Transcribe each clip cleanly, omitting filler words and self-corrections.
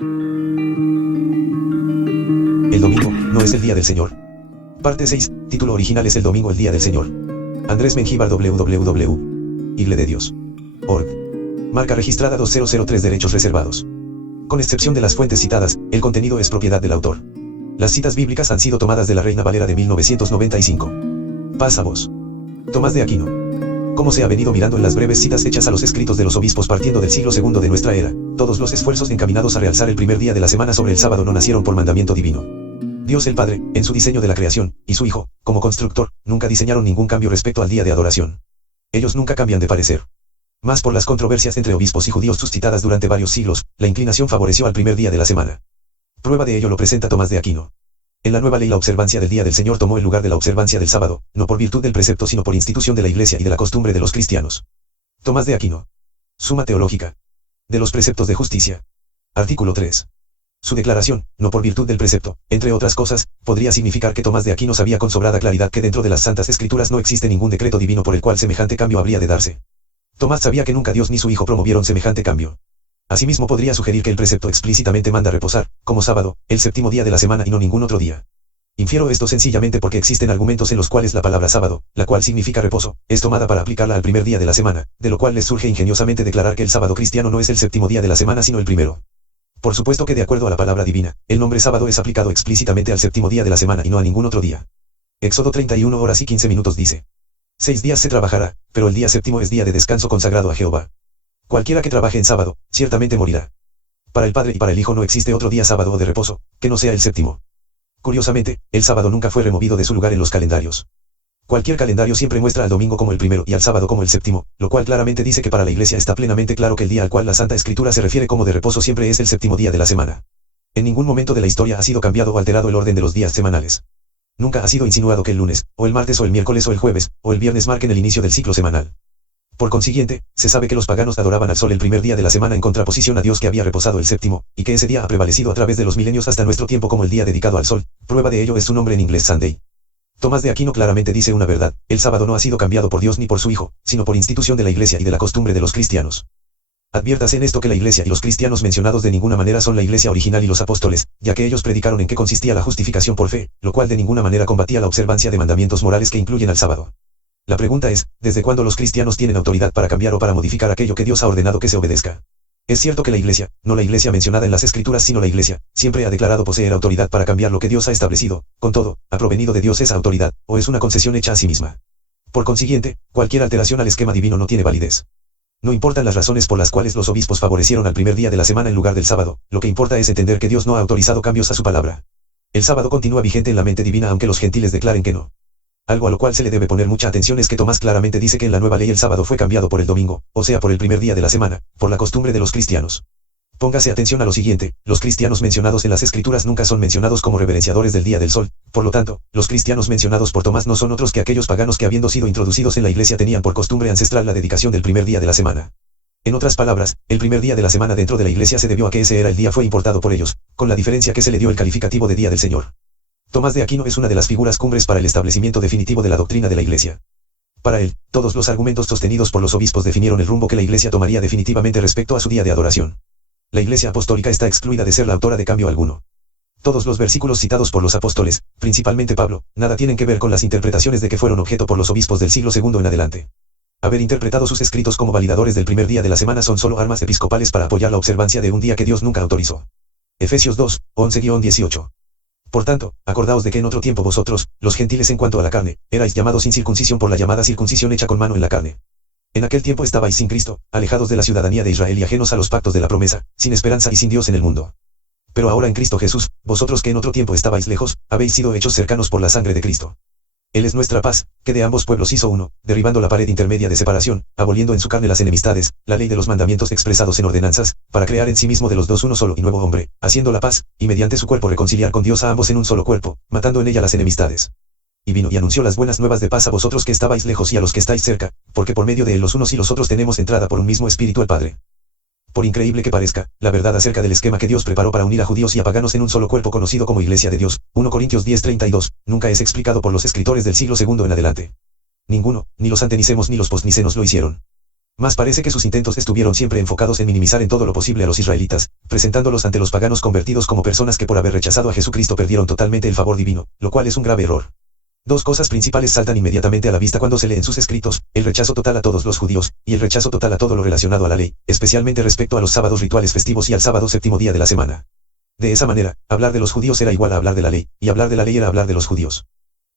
El domingo, no es el día del Señor. Parte 6, título original es El domingo el día del Señor. Andrés Mengíbar www.igledios.org. Marca registrada 2003 derechos reservados. Con excepción de las fuentes citadas, el contenido es propiedad del autor. Las citas bíblicas han sido tomadas de la Reina Valera de 1995. Paz a vos. Tomás de Aquino. Como se ha venido mirando en las breves citas hechas a los escritos de los obispos partiendo del siglo II de nuestra era, todos los esfuerzos encaminados a realzar el primer día de la semana sobre el sábado no nacieron por mandamiento divino. Dios el Padre, en su diseño de la creación, y su Hijo, como constructor, nunca diseñaron ningún cambio respecto al día de adoración. Ellos nunca cambian de parecer. Más por las controversias entre obispos y judíos suscitadas durante varios siglos, la inclinación favoreció al primer día de la semana. Prueba de ello lo presenta Tomás de Aquino. En la nueva ley la observancia del día del Señor tomó el lugar de la observancia del sábado, no por virtud del precepto sino por institución de la Iglesia y de la costumbre de los cristianos. Tomás de Aquino. Suma teológica. De los preceptos de justicia. Artículo 3. Su declaración, no por virtud del precepto, entre otras cosas, podría significar que Tomás de Aquino sabía con sobrada claridad que dentro de las Santas Escrituras no existe ningún decreto divino por el cual semejante cambio habría de darse. Tomás sabía que nunca Dios ni su Hijo promovieron semejante cambio. Asimismo podría sugerir que el precepto explícitamente manda reposar, como sábado, el séptimo día de la semana y no ningún otro día. Infiero esto sencillamente porque existen argumentos en los cuales la palabra sábado, la cual significa reposo, es tomada para aplicarla al primer día de la semana, de lo cual les surge ingeniosamente declarar que el sábado cristiano no es el séptimo día de la semana sino el primero. Por supuesto que de acuerdo a la palabra divina, el nombre sábado es aplicado explícitamente al séptimo día de la semana y no a ningún otro día. Éxodo 31 horas y 15 minutos dice: 6 días se trabajará, pero el día séptimo es día de descanso consagrado a Jehová. Cualquiera que trabaje en sábado, ciertamente morirá. Para el Padre y para el Hijo no existe otro día sábado o de reposo, que no sea el séptimo. Curiosamente, el sábado nunca fue removido de su lugar en los calendarios. Cualquier calendario siempre muestra al domingo como el primero y al sábado como el séptimo, lo cual claramente dice que para la Iglesia está plenamente claro que el día al cual la Santa Escritura se refiere como de reposo siempre es el séptimo día de la semana. En ningún momento de la historia ha sido cambiado o alterado el orden de los días semanales. Nunca ha sido insinuado que el lunes, o el martes o el miércoles o el jueves, o el viernes marquen el inicio del ciclo semanal. Por consiguiente, se sabe que los paganos adoraban al sol el primer día de la semana en contraposición a Dios que había reposado el séptimo, y que ese día ha prevalecido a través de los milenios hasta nuestro tiempo como el día dedicado al sol. Prueba de ello es su nombre en inglés Sunday. Tomás de Aquino claramente dice una verdad: el sábado no ha sido cambiado por Dios ni por su Hijo, sino por institución de la Iglesia y de la costumbre de los cristianos. Adviértase en esto que la Iglesia y los cristianos mencionados de ninguna manera son la Iglesia original y los apóstoles, ya que ellos predicaron en qué consistía la justificación por fe, lo cual de ninguna manera combatía la observancia de mandamientos morales que incluyen al sábado. La pregunta es, ¿desde cuándo los cristianos tienen autoridad para cambiar o para modificar aquello que Dios ha ordenado que se obedezca? Es cierto que la Iglesia, no la Iglesia mencionada en las Escrituras sino la Iglesia, siempre ha declarado poseer autoridad para cambiar lo que Dios ha establecido. Con todo, ¿ha provenido de Dios esa autoridad, o es una concesión hecha a sí misma? Por consiguiente, cualquier alteración al esquema divino no tiene validez. No importan las razones por las cuales los obispos favorecieron al primer día de la semana en lugar del sábado, lo que importa es entender que Dios no ha autorizado cambios a su palabra. El sábado continúa vigente en la mente divina aunque los gentiles declaren que no. Algo a lo cual se le debe poner mucha atención es que Tomás claramente dice que en la nueva ley el sábado fue cambiado por el domingo, o sea por el primer día de la semana, por la costumbre de los cristianos. Póngase atención a lo siguiente: los cristianos mencionados en las Escrituras nunca son mencionados como reverenciadores del día del sol, por lo tanto, los cristianos mencionados por Tomás no son otros que aquellos paganos que habiendo sido introducidos en la Iglesia tenían por costumbre ancestral la dedicación del primer día de la semana. En otras palabras, el primer día de la semana dentro de la Iglesia se debió a que ese era el día fue importado por ellos, con la diferencia que se le dio el calificativo de día del Señor. Tomás de Aquino es una de las figuras cumbres para el establecimiento definitivo de la doctrina de la Iglesia. Para él, todos los argumentos sostenidos por los obispos definieron el rumbo que la Iglesia tomaría definitivamente respecto a su día de adoración. La Iglesia apostólica está excluida de ser la autora de cambio alguno. Todos los versículos citados por los apóstoles, principalmente Pablo, nada tienen que ver con las interpretaciones de que fueron objeto por los obispos del siglo II en adelante. Haber interpretado sus escritos como validadores del primer día de la semana son solo armas episcopales para apoyar la observancia de un día que Dios nunca autorizó. Efesios 2, 11-18. Por tanto, acordaos de que en otro tiempo vosotros, los gentiles en cuanto a la carne, erais llamados sin circuncisión por la llamada circuncisión hecha con mano en la carne. En aquel tiempo estabais sin Cristo, alejados de la ciudadanía de Israel y ajenos a los pactos de la promesa, sin esperanza y sin Dios en el mundo. Pero ahora en Cristo Jesús, vosotros que en otro tiempo estabais lejos, habéis sido hechos cercanos por la sangre de Cristo. Él es nuestra paz, que de ambos pueblos hizo uno, derribando la pared intermedia de separación, aboliendo en su carne las enemistades, la ley de los mandamientos expresados en ordenanzas, para crear en sí mismo de los dos uno solo y nuevo hombre, haciendo la paz, y mediante su cuerpo reconciliar con Dios a ambos en un solo cuerpo, matando en ella las enemistades. Y vino y anunció las buenas nuevas de paz a vosotros que estabais lejos y a los que estáis cerca, porque por medio de él los unos y los otros tenemos entrada por un mismo espíritu al Padre. Por increíble que parezca, la verdad acerca del esquema que Dios preparó para unir a judíos y a paganos en un solo cuerpo conocido como Iglesia de Dios, 1 Corintios 10:32, nunca es explicado por los escritores del siglo II en adelante. Ninguno, ni los antenicemos ni los postnicenos lo hicieron. Más parece que sus intentos estuvieron siempre enfocados en minimizar en todo lo posible a los israelitas, presentándolos ante los paganos convertidos como personas que por haber rechazado a Jesucristo perdieron totalmente el favor divino, lo cual es un grave error. Dos cosas principales saltan inmediatamente a la vista cuando se leen sus escritos: el rechazo total a todos los judíos, y el rechazo total a todo lo relacionado a la ley, especialmente respecto a los sábados rituales festivos y al sábado séptimo día de la semana. De esa manera, hablar de los judíos era igual a hablar de la ley, y hablar de la ley era hablar de los judíos.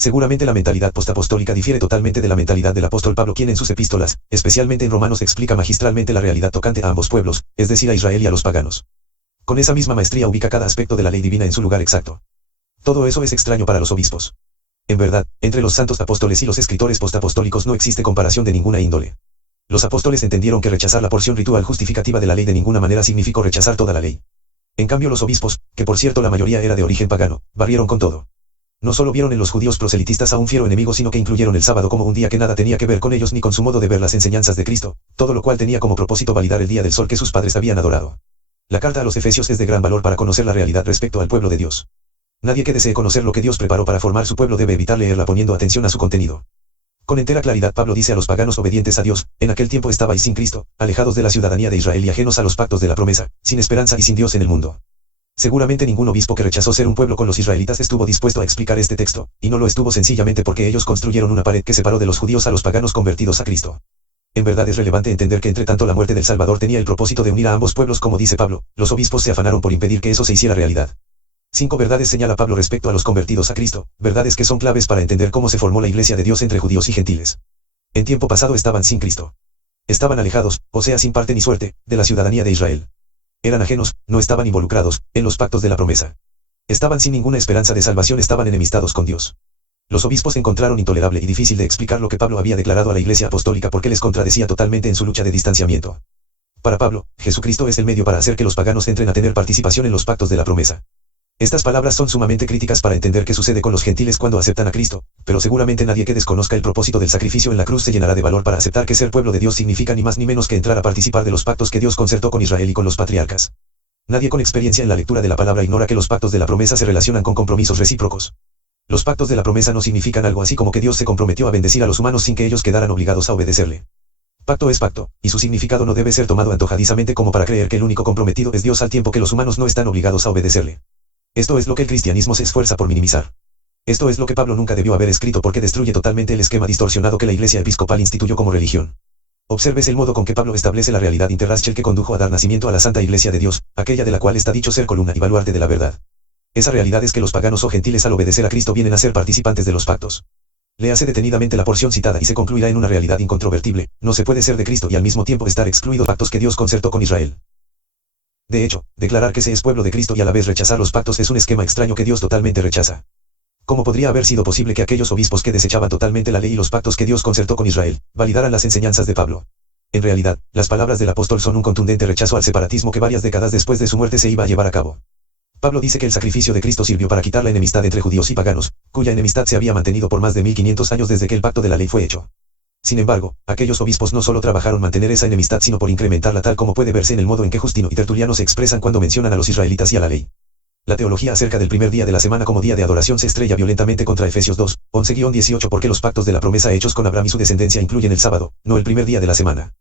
Seguramente la mentalidad postapostólica difiere totalmente de la mentalidad del apóstol Pablo, quien en sus epístolas, especialmente en Romanos, explica magistralmente la realidad tocante a ambos pueblos, es decir, a Israel y a los paganos. Con esa misma maestría ubica cada aspecto de la ley divina en su lugar exacto. Todo eso es extraño para los obispos. En verdad, entre los santos apóstoles y los escritores postapostólicos no existe comparación de ninguna índole. Los apóstoles entendieron que rechazar la porción ritual justificativa de la ley de ninguna manera significó rechazar toda la ley. En cambio los obispos, que por cierto la mayoría era de origen pagano, barrieron con todo. No solo vieron en los judíos proselitistas a un fiero enemigo, sino que incluyeron el sábado como un día que nada tenía que ver con ellos ni con su modo de ver las enseñanzas de Cristo, todo lo cual tenía como propósito validar el día del sol que sus padres habían adorado. La carta a los Efesios es de gran valor para conocer la realidad respecto al pueblo de Dios. Nadie que desee conocer lo que Dios preparó para formar su pueblo debe evitar leerla poniendo atención a su contenido. Con entera claridad Pablo dice a los paganos obedientes a Dios: en aquel tiempo estabais sin Cristo, alejados de la ciudadanía de Israel y ajenos a los pactos de la promesa, sin esperanza y sin Dios en el mundo. Seguramente ningún obispo que rechazó ser un pueblo con los israelitas estuvo dispuesto a explicar este texto, y no lo estuvo sencillamente porque ellos construyeron una pared que separó de los judíos a los paganos convertidos a Cristo. En verdad es relevante entender que entre tanto la muerte del Salvador tenía el propósito de unir a ambos pueblos, como dice Pablo, los obispos se afanaron por impedir que eso se hiciera realidad. 5 verdades señala Pablo respecto a los convertidos a Cristo, verdades que son claves para entender cómo se formó la iglesia de Dios entre judíos y gentiles. En tiempo pasado estaban sin Cristo. Estaban alejados, o sea sin parte ni suerte, de la ciudadanía de Israel. Eran ajenos, no estaban involucrados, en los pactos de la promesa. Estaban sin ninguna esperanza de salvación, estaban enemistados con Dios. Los obispos encontraron intolerable y difícil de explicar lo que Pablo había declarado a la iglesia apostólica porque les contradecía totalmente en su lucha de distanciamiento. Para Pablo, Jesucristo es el medio para hacer que los paganos entren a tener participación en los pactos de la promesa. Estas palabras son sumamente críticas para entender qué sucede con los gentiles cuando aceptan a Cristo, pero seguramente nadie que desconozca el propósito del sacrificio en la cruz se llenará de valor para aceptar que ser pueblo de Dios significa ni más ni menos que entrar a participar de los pactos que Dios concertó con Israel y con los patriarcas. Nadie con experiencia en la lectura de la palabra ignora que los pactos de la promesa se relacionan con compromisos recíprocos. Los pactos de la promesa no significan algo así como que Dios se comprometió a bendecir a los humanos sin que ellos quedaran obligados a obedecerle. Pacto es pacto, y su significado no debe ser tomado antojadizamente como para creer que el único comprometido es Dios al tiempo que los humanos no están obligados a obedecerle. Esto es lo que el cristianismo se esfuerza por minimizar. Esto es lo que Pablo nunca debió haber escrito porque destruye totalmente el esquema distorsionado que la Iglesia episcopal instituyó como religión. Observes el modo con que Pablo establece la realidad interracial que condujo a dar nacimiento a la Santa Iglesia de Dios, aquella de la cual está dicho ser columna y baluarte de la verdad. Esa realidad es que los paganos o gentiles al obedecer a Cristo vienen a ser participantes de los pactos. Léase detenidamente la porción citada y se concluirá en una realidad incontrovertible: no se puede ser de Cristo y al mismo tiempo estar excluido de pactos que Dios concertó con Israel. De hecho, declarar que se es pueblo de Cristo y a la vez rechazar los pactos es un esquema extraño que Dios totalmente rechaza. ¿Cómo podría haber sido posible que aquellos obispos que desechaban totalmente la ley y los pactos que Dios concertó con Israel, validaran las enseñanzas de Pablo? En realidad, las palabras del apóstol son un contundente rechazo al separatismo que varias décadas después de su muerte se iba a llevar a cabo. Pablo dice que el sacrificio de Cristo sirvió para quitar la enemistad entre judíos y paganos, cuya enemistad se había mantenido por más de 1500 años desde que el pacto de la ley fue hecho. Sin embargo, aquellos obispos no solo trabajaron mantener esa enemistad sino por incrementarla, tal como puede verse en el modo en que Justino y Tertuliano se expresan cuando mencionan a los israelitas y a la ley. La teología acerca del primer día de la semana como día de adoración se estrella violentamente contra Efesios 2, 11-18 porque los pactos de la promesa hechos con Abraham y su descendencia incluyen el sábado, no el primer día de la semana.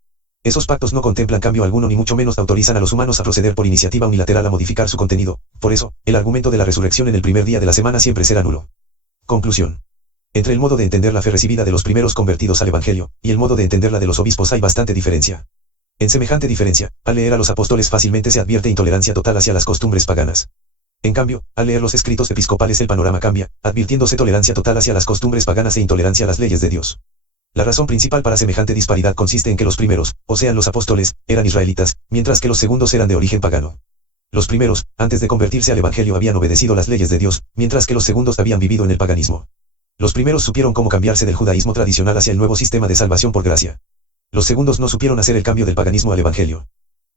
Esos pactos no contemplan cambio alguno ni mucho menos autorizan a los humanos a proceder por iniciativa unilateral a modificar su contenido, por eso, el argumento de la resurrección en el primer día de la semana siempre será nulo. Conclusión. Entre el modo de entender la fe recibida de los primeros convertidos al Evangelio, y el modo de entenderla de los obispos hay bastante diferencia. En semejante diferencia, al leer a los apóstoles fácilmente se advierte intolerancia total hacia las costumbres paganas. En cambio, al leer los escritos episcopales el panorama cambia, advirtiéndose tolerancia total hacia las costumbres paganas e intolerancia a las leyes de Dios. La razón principal para semejante disparidad consiste en que los primeros, o sean los apóstoles, eran israelitas, mientras que los segundos eran de origen pagano. Los primeros, antes de convertirse al Evangelio habían obedecido las leyes de Dios, mientras que los segundos habían vivido en el paganismo. Los primeros supieron cómo cambiarse del judaísmo tradicional hacia el nuevo sistema de salvación por gracia. Los segundos no supieron hacer el cambio del paganismo al Evangelio.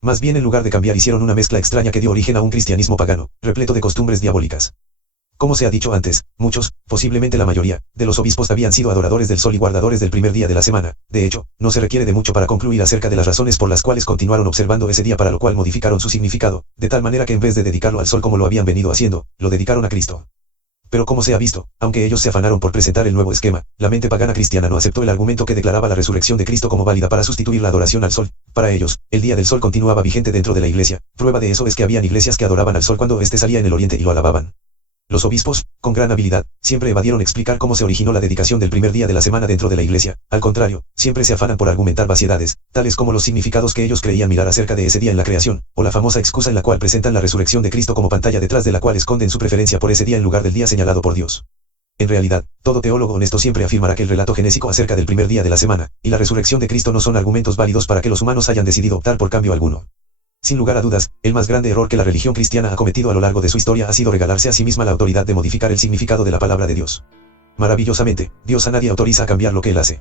Más bien en lugar de cambiar hicieron una mezcla extraña que dio origen a un cristianismo pagano, repleto de costumbres diabólicas. Como se ha dicho antes, muchos, posiblemente la mayoría, de los obispos habían sido adoradores del sol y guardadores del primer día de la semana. De hecho, no se requiere de mucho para concluir acerca de las razones por las cuales continuaron observando ese día, para lo cual modificaron su significado, de tal manera que en vez de dedicarlo al sol como lo habían venido haciendo, lo dedicaron a Cristo. Pero como se ha visto, aunque ellos se afanaron por presentar el nuevo esquema, la mente pagana cristiana no aceptó el argumento que declaraba la resurrección de Cristo como válida para sustituir la adoración al sol. Para ellos, el día del sol continuaba vigente dentro de la iglesia. Prueba de eso es que habían iglesias que adoraban al sol cuando éste salía en el oriente y lo alababan. Los obispos, con gran habilidad, siempre evadieron explicar cómo se originó la dedicación del primer día de la semana dentro de la iglesia. Al contrario, siempre se afanan por argumentar vaciedades, tales como los significados que ellos creían mirar acerca de ese día en la creación, o la famosa excusa en la cual presentan la resurrección de Cristo como pantalla detrás de la cual esconden su preferencia por ese día en lugar del día señalado por Dios. En realidad, todo teólogo honesto siempre afirmará que el relato genésico acerca del primer día de la semana, y la resurrección de Cristo no son argumentos válidos para que los humanos hayan decidido optar por cambio alguno. Sin lugar a dudas, el más grande error que la religión cristiana ha cometido a lo largo de su historia ha sido regalarse a sí misma la autoridad de modificar el significado de la palabra de Dios. Maravillosamente, Dios a nadie autoriza a cambiar lo que Él hace.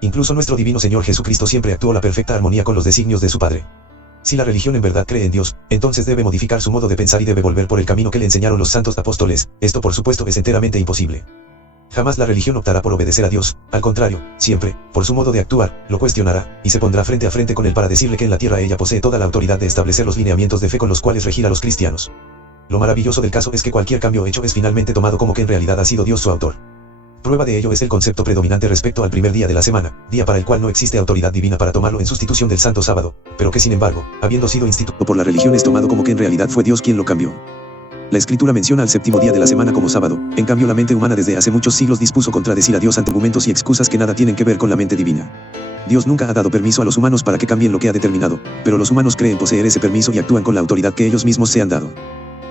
Incluso nuestro divino Señor Jesucristo siempre actuó la perfecta armonía con los designios de su Padre. Si la religión en verdad cree en Dios, entonces debe modificar su modo de pensar y debe volver por el camino que le enseñaron los santos apóstoles. Esto por supuesto es enteramente imposible. Jamás la religión optará por obedecer a Dios, al contrario, siempre, por su modo de actuar, lo cuestionará, y se pondrá frente a frente con él para decirle que en la tierra ella posee toda la autoridad de establecer los lineamientos de fe con los cuales regir a los cristianos. Lo maravilloso del caso es que cualquier cambio hecho es finalmente tomado como que en realidad ha sido Dios su autor. Prueba de ello es el concepto predominante respecto al primer día de la semana, día para el cual no existe autoridad divina para tomarlo en sustitución del santo sábado, pero que sin embargo, habiendo sido instituido por la religión es tomado como que en realidad fue Dios quien lo cambió. La escritura menciona al séptimo día de la semana como sábado, en cambio la mente humana desde hace muchos siglos dispuso contradecir a Dios ante argumentos y excusas que nada tienen que ver con la mente divina. Dios nunca ha dado permiso a los humanos para que cambien lo que ha determinado, pero los humanos creen poseer ese permiso y actúan con la autoridad que ellos mismos se han dado.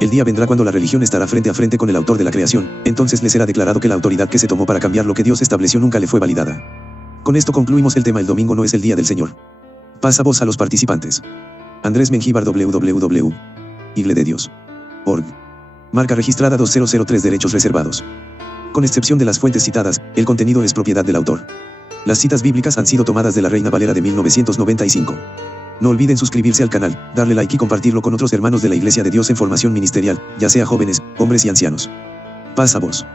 El día vendrá cuando la religión estará frente a frente con el autor de la creación, entonces le será declarado que la autoridad que se tomó para cambiar lo que Dios estableció nunca le fue validada. Con esto concluimos el tema. El domingo no es el día del Señor. Pasa voz a los participantes. Andrés Mengíbar www.iglededios.org. Marca registrada 2003 derechos reservados. Con excepción de las fuentes citadas, el contenido es propiedad del autor. Las citas bíblicas han sido tomadas de la Reina Valera de 1995. No olviden suscribirse al canal, darle like y compartirlo con otros hermanos de la Iglesia de Dios en formación ministerial, ya sea jóvenes, hombres y ancianos. Paz a voz.